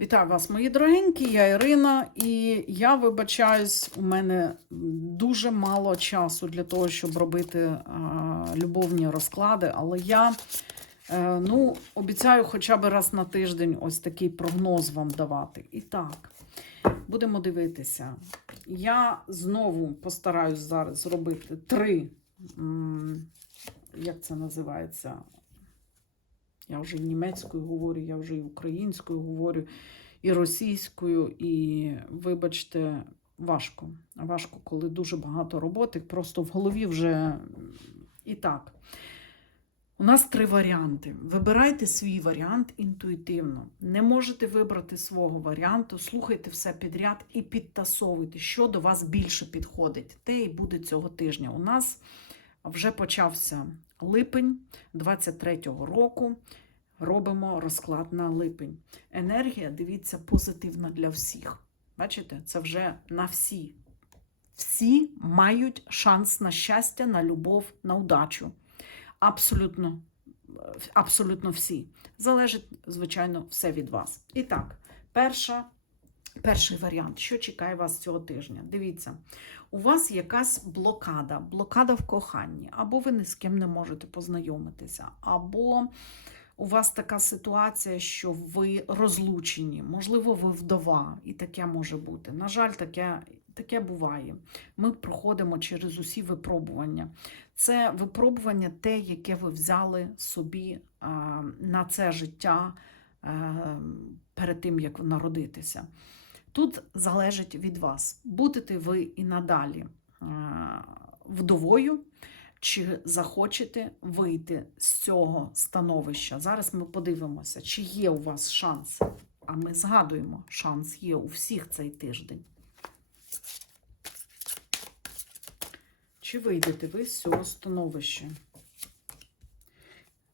Вітаю вас, мої дорогенькі, я Ірина, і я вибачаюсь, у мене дуже мало часу для того, щоб робити а, любовні розклади, але я е, ну, обіцяю хоча б раз на тиждень ось такий прогноз вам давати. І так, будемо дивитися. Я знову постараюсь зараз зробити три, як це називається? Я вже і німецькою говорю, я вже і українською говорю, і російською, і, вибачте, важко. Важко, коли дуже багато роботи, просто в голові вже і так. У нас три варіанти. Вибирайте свій варіант інтуїтивно. Не можете вибрати свого варіанту, слухайте все підряд і підтасовуйте, що до вас більше підходить. Те і буде цього тижня. У нас вже почався липень 23-го року. Робимо розклад на липень. Енергія, дивіться, позитивна для всіх. Бачите, це вже на всі. Всі мають шанс на щастя, на любов, на удачу. Абсолютно, абсолютно всі. Залежить, звичайно, все від вас. І так, перша, перший варіант, що чекає вас цього тижня? Дивіться, у вас якась блокада, блокада в коханні, або ви ні з ким не можете познайомитися, або у вас така ситуація, що ви розлучені, можливо, ви вдова, і таке може бути. На жаль, таке, таке буває. Ми проходимо через усі випробування. Це випробування те, яке ви взяли собі а, на це життя а, перед тим, як народитися. Тут залежить від вас, будете ви і надалі вдовою чи захочете вийти з цього становища. Зараз ми подивимося, чи є у вас шанс. А ми згадуємо, шанс є у всіх цей тиждень. Чи вийдете ви з цього становища?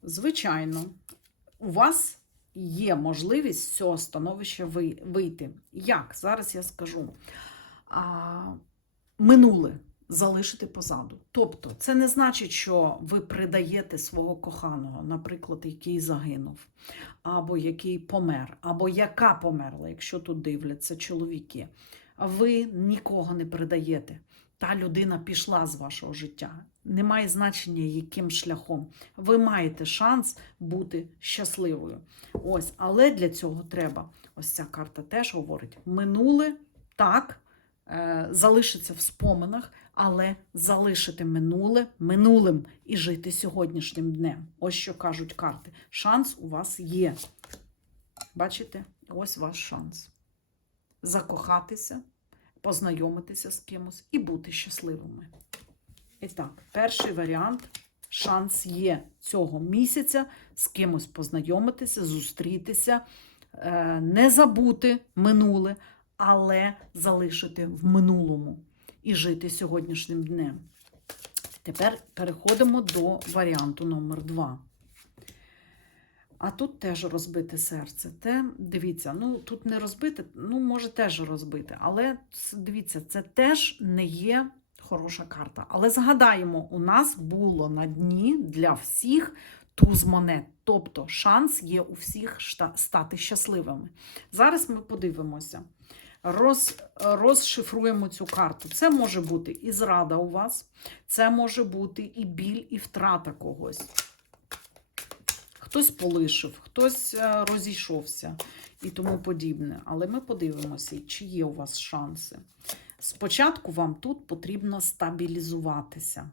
Звичайно, у вас є можливість з цього становища вийти. Як? Зараз я скажу. А, Минуле залишити позаду. Тобто, це не значить, що ви придаєте свого коханого, наприклад, який загинув, або який помер, або яка померла, якщо тут дивляться чоловіки. Ви нікого не придаєте. Та людина пішла з вашого життя. Немає значення, яким шляхом. Ви маєте шанс бути щасливою. Ось, але для цього треба. Ось ця карта теж говорить: минуле так. Залишиться в споминах, але залишити минуле минулим і жити сьогоднішнім днем. Ось що кажуть карти. Шанс у вас є. Бачите? Ось ваш шанс. Закохатися, познайомитися з кимось і бути щасливими. І так, перший варіант. Шанс є цього місяця з кимось познайомитися, зустрітися, не забути минуле, але залишити в минулому і жити сьогоднішнім днем. Тепер переходимо до варіанту номер 2. А тут теж розбите серце. Те, Дивіться, ну тут не розбите, ну, може, теж розбите, але дивіться, це теж не є хороша карта. Але згадаємо, у нас було на дні для всіх туз монет. Тобто шанс є у всіх стати щасливими. Зараз ми подивимося роз, розшифруємо цю карту. Це може бути і зрада у вас, це може бути і біль, і втрата когось. Хтось полишив, хтось е, розійшовся і тому подібне. Але ми подивимося, чи є у вас шанси. Спочатку вам тут потрібно стабілізуватися,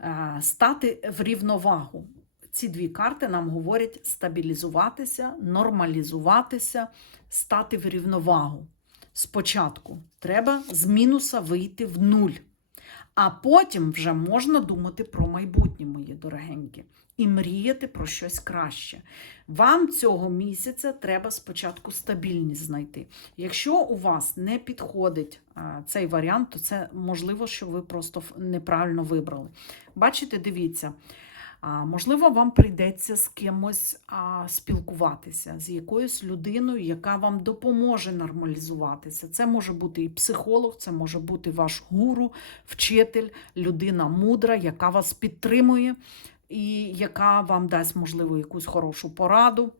е, стати в рівновагу. Ці дві карти нам говорять стабілізуватися, нормалізуватися, стати в рівновагу спочатку треба з мінуса вийти в нуль. А потім вже можна думати про майбутнє, мої дорогенькі, і мріяти про щось краще. Вам цього місяця треба спочатку стабільність знайти. Якщо у вас не підходить цей варіант, то це можливо, що ви просто неправильно вибрали. Бачите, дивіться. Можливо, вам прийдеться з кимось а, спілкуватися, з якоюсь людиною, яка вам допоможе нормалізуватися. Це може бути і психолог, це може бути ваш гуру, вчитель, людина мудра, яка вас підтримує і яка вам дасть, можливо, якусь хорошу пораду.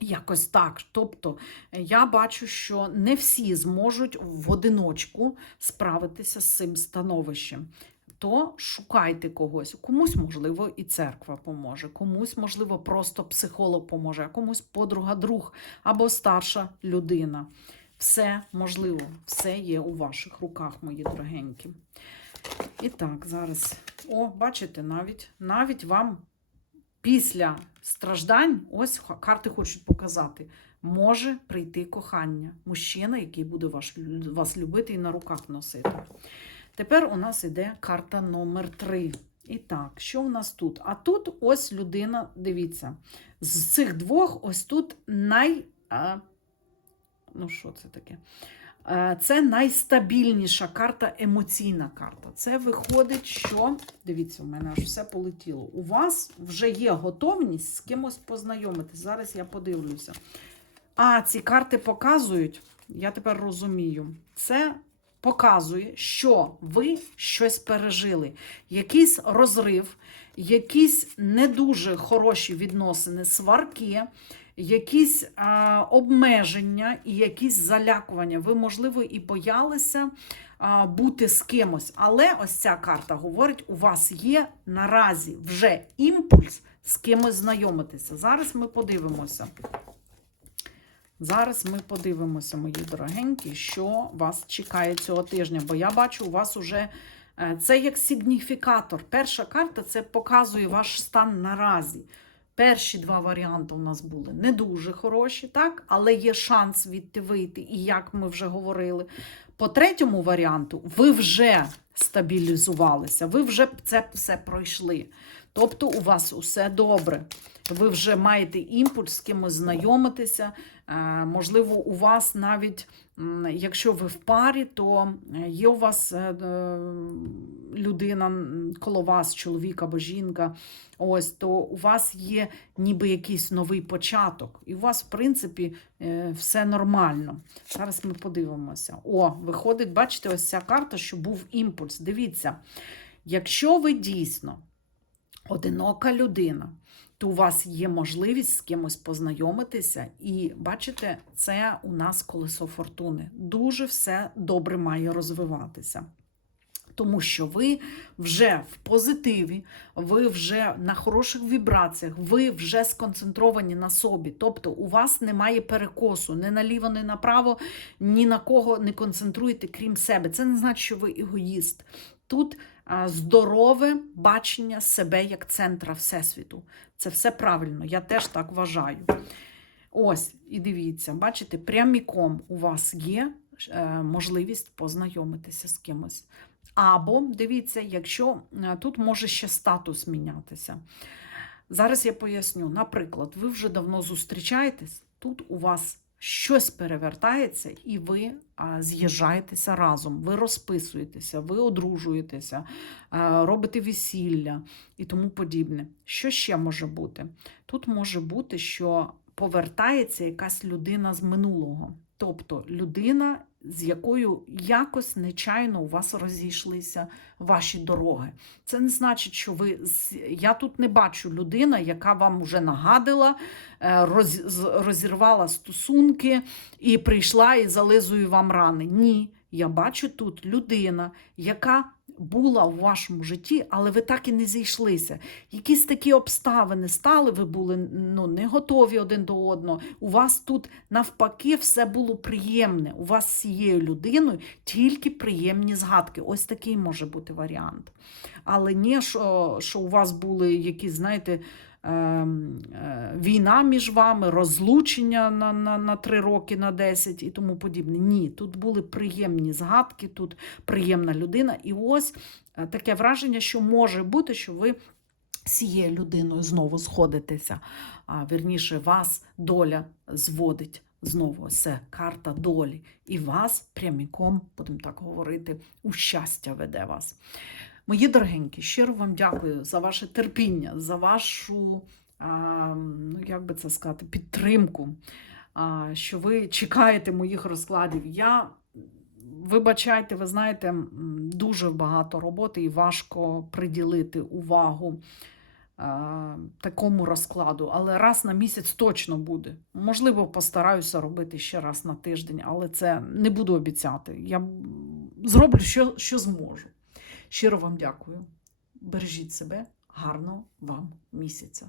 Якось так. Тобто я бачу, що не всі зможуть в одиночку справитися з цим становищем. То шукайте когось. Комусь, можливо, і церква поможе, комусь, можливо, просто психолог поможе, а комусь подруга, друг або старша людина. Все можливо, все є у ваших руках, мої дорогенькі. І так, зараз. О, бачите, навіть, навіть вам після страждань, ось карти хочуть показати, може прийти кохання. Мужчина, який буде ваш, вас любити і на руках носити. Тепер у нас іде карта номер 3. І так, що у нас тут? А тут ось людина, дивіться, з цих двох, ось тут най. А, ну, що це таке? Е, Це найстабільніша карта, емоційна карта. Це виходить, що дивіться, у мене аж все полетіло. У вас вже є готовність з кимось познайомитись. Зараз я подивлюся. А, ці карти показують, я тепер розумію. Це показує, що ви щось пережили. Якийсь розрив, якісь не дуже хороші відносини, сварки, якісь а, обмеження і якісь залякування. Ви, можливо, і боялися а, бути з кимось. Але ось ця карта говорить: у вас є наразі вже імпульс з кимось знайомитися. Зараз ми подивимося. Зараз ми подивимося, мої дорогенькі, що вас чекає цього тижня. Бо я бачу, у вас уже е, це як сигніфікатор. Перша карта це показує ваш стан наразі. Перші два варіанти у нас були не дуже хороші, так? але є шанс відти вийти, і як ми вже говорили. По третьому варіанту ви вже стабілізувалися, ви вже це все пройшли. Тобто у вас усе добре. Ви вже маєте імпульс з кимось знайомитися. Е, Можливо, у вас навіть, якщо ви в парі, то е, є у вас е, людина коло вас, чоловік або жінка. Ось, то у вас є ніби якийсь новий початок. І у вас, в принципі, все нормально. Зараз ми подивимося. О, виходить, бачите, ось ця карта, що був імпульс. Дивіться, якщо ви дійсно одинока людина, то у вас є можливість з кимось познайомитися. І бачите, це у нас колесо фортуни. Дуже все добре має розвиватися. Тому що ви вже в позитиві, ви вже на хороших вібраціях, ви вже сконцентровані на собі. Тобто у вас немає перекосу ні наліво, ні направо, ні на кого не концентруєте, крім себе. Це не значить, що ви егоїст. Тут здорове бачення себе як центра Всесвіту. Це все правильно, я теж так вважаю. Ось, і дивіться, бачите, пряміком у вас є е, можливість познайомитися з кимось. Або дивіться, якщо е, тут може ще статус мінятися. Зараз я поясню. Наприклад, ви вже давно зустрічаєтесь, тут у вас щось перевертається, і ви з'їжджаєтеся разом, ви розписуєтеся, ви одружуєтеся, робите весілля і тому подібне. Що ще може бути? Тут може бути, що повертається якась людина з минулого. Тобто людина, з якою якось нечайно у вас розійшлися ваші дороги. Це не значить, що ви. Я тут не бачу людина, яка вам вже нагадила, е, роз- розірвала стосунки і прийшла і зализує вам рани. Ні. Я бачу тут людина, яка була у вашому житті, але ви так і не зійшлися. Якісь такі обставини стали, ви були ну, не готові один до одного. У вас тут навпаки все було приємне. У вас з цією людиною тільки приємні згадки. Ось такий може бути варіант. Але не що, що у вас були якісь, знаєте, війна між вами, розлучення на, на, на 3 роки, на 10 і тому подібне. Ні, тут були приємні згадки, тут приємна людина. І ось е, таке враження, що може бути, що ви з цією людиною знову сходитеся. А вірніше, вас доля зводить. Знову це карта долі. І вас пряміком, будемо так говорити, у щастя веде вас. Мої дорогенькі, щиро вам дякую за ваше терпіння, за вашу, ну як би це сказати, підтримку, що ви чекаєте моїх розкладів. Я, вибачайте, ви знаєте, дуже багато роботи і важко приділити увагу такому розкладу, але раз на місяць точно буде. Можливо, постараюся робити ще раз на тиждень, але це не буду обіцяти. Я зроблю, що, що зможу. Щиро вам дякую. Бережіть себе, гарного вам місяця.